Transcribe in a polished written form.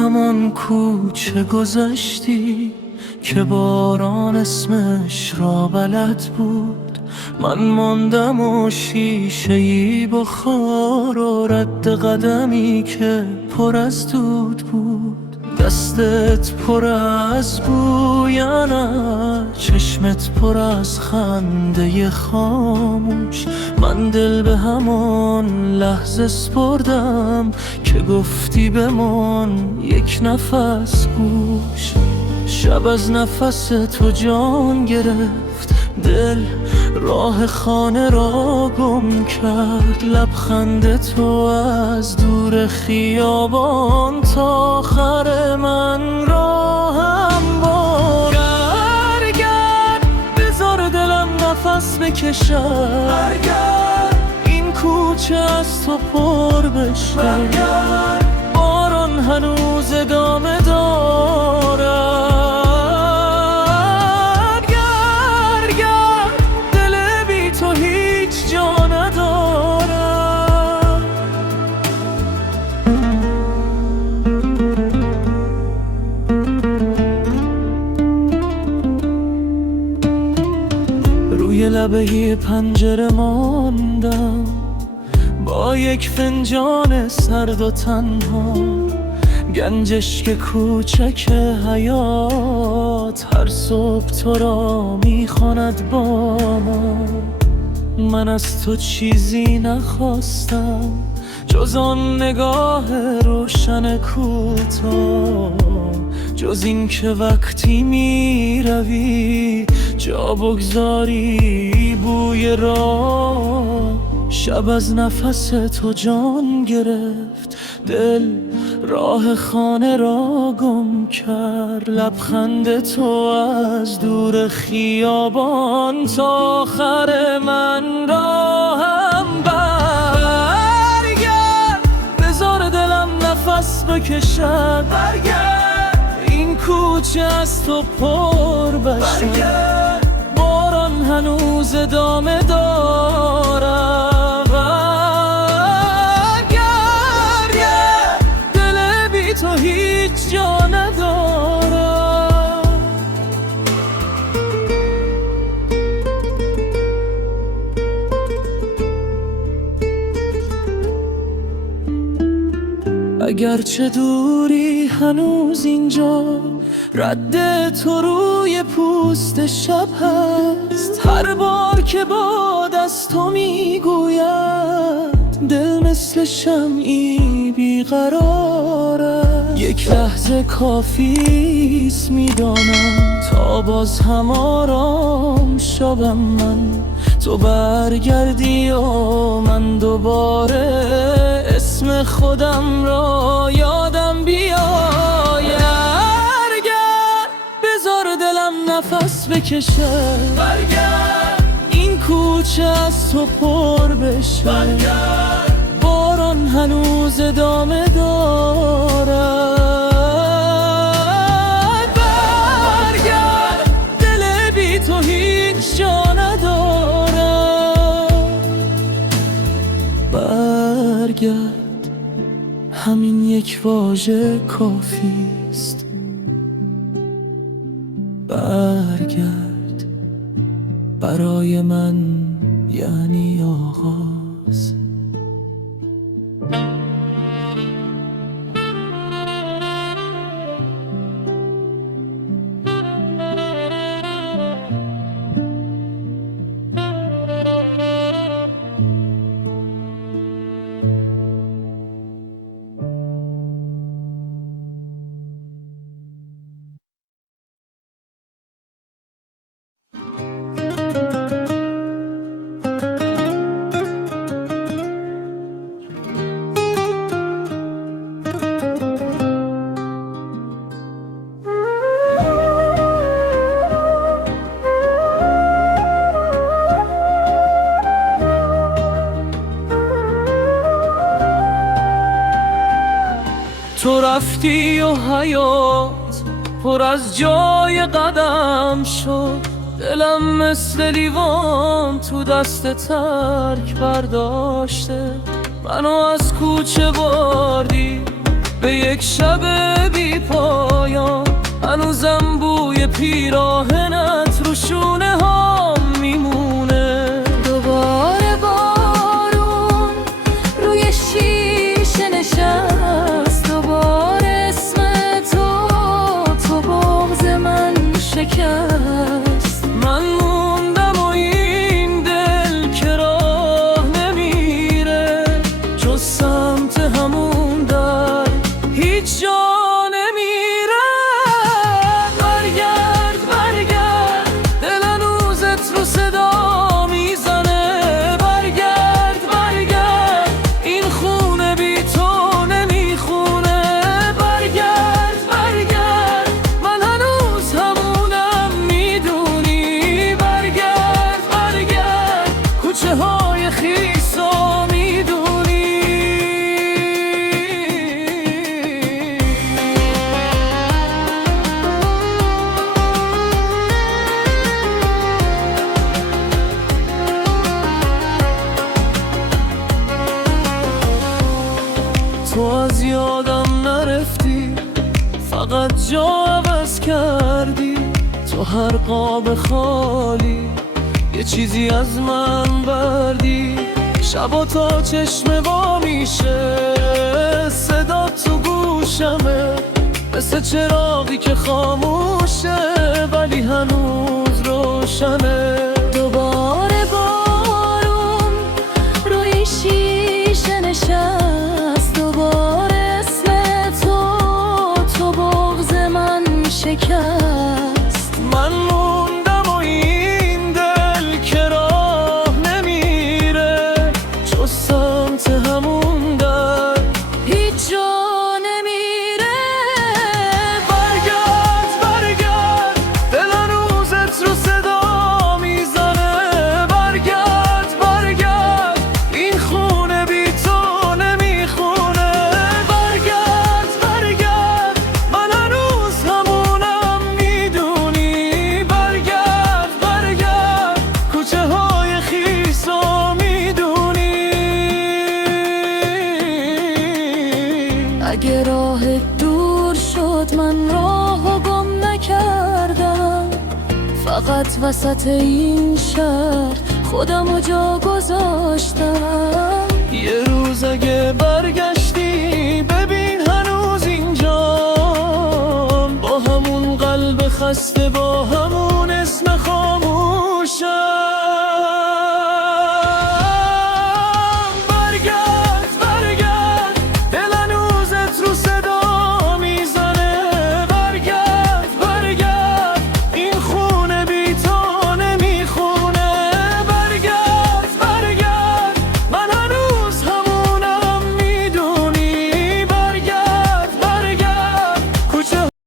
همان کوچه گذشتی که باران اسمش را بلد بود. من ماندم و شیشه‌ای بخار و رد قدمی که پر از دود بود. دستت پر از بوی انار، چشمت پر از خنده خاموش. من دل به همان لحظه سپردم که گفتی بمان یک نفس گوش. شب از نفس تو جان گرفت، دل راه خانه را گم کرد. لبخند تو از دور خیابان تا آخر من راهم برد. برگرد بذار دلم نفس بکشد، برگرد این کوچه از تو پر بشه، برگرد باران هنوز ادامه دارد. لبه پنجره ماندم با یک فنجان سرد و تنها. گنجش که کوچک حیات هر صبح تو را میخواند با ما. من از تو چیزی نخواستم جز آن نگاه روشن کوتاه، جز این که وقتی می روی جا بگذاری بوی راه. شب از نفس تو جان گرفت، دل راه خانه را گم کرد. لبخند تو از دور خیابان تا آخر من راهم برگرد. بذار دلم نفس بکشد، برگرد این کوچه از تو پر بشه، برگرد باران هنوز ادامه دارد. برگرد دل بی تو هیچ جا ندارد. اگرچه دوری هنوز اینجا، رد تو روی پوست شب هست. هر بار که باد از تو میگوید، دل مثل شمعی بیقراره. یک لحظه کافیست میدانم تا باز هم آرام شدم من. تو برگردی و من دوباره اسم خودم را یادم بیاید. بذار دلم نفس بکشه، برگرد این کوچه از تو پر بشه، برگرد باران هنوز ادامه دارد. برگرد دل بی تو هیچ جا ندارد. برگرد همین یک واژه کافیست. برگرد برای من یعنی آغاز. تو رفتی و حیات پر از جای قدم شد. دلم مثل لیوان تو دست ترک برداشته. منو از کوچه بردی به یک شب بی پایان. هنوزم بوی پیراهنت رو شونه ها میمونه. دوباره بارون روی شیشه نشست، دوباره اسم تو بغض من شکست. من موندم و این دل که راه نمیره، جز سمت همون در هیچ جا نمیره. برگرد برگرد، دل هنوزت رو صدا میزنه. برگرد برگرد، این خونه بی تو نمیخونه. برگرد برگرد، من هنوز همونم میدونی. برگرد برگرد، کوچه های خیسا میدونی. تو از یادم نرفتی، فقط جا عوض کردی. تو هر قاب خالی یه چیزی از من بردی. شبا تا چشم وا میشه، صدا تو گوشمه، مثل چراغی که خاموشه ولی هنوز روشنه. دوباره بارون روی شیشه نشست، دوباره اسم تو بغض من شکست. من موندم و این دل که راه نمیره، جز سمت همون در هیچ جا نمیره. برگرد برگرد، دل هنوزت رو صدا میزنه. برگرد برگرد، این خونه بی تو نمیخونه. برگرد برگرد، من هنوز همونم میدونی. برگرد برگرد، کوچه های خیسا میدونی. اگه راهت دور شد من راهو گم نکردم، فقط وسط این شهر خودمو جا گذاشتم. یه روز اگه برگشتی ببین هنوز اینجام، با همون قلب خسته، با همون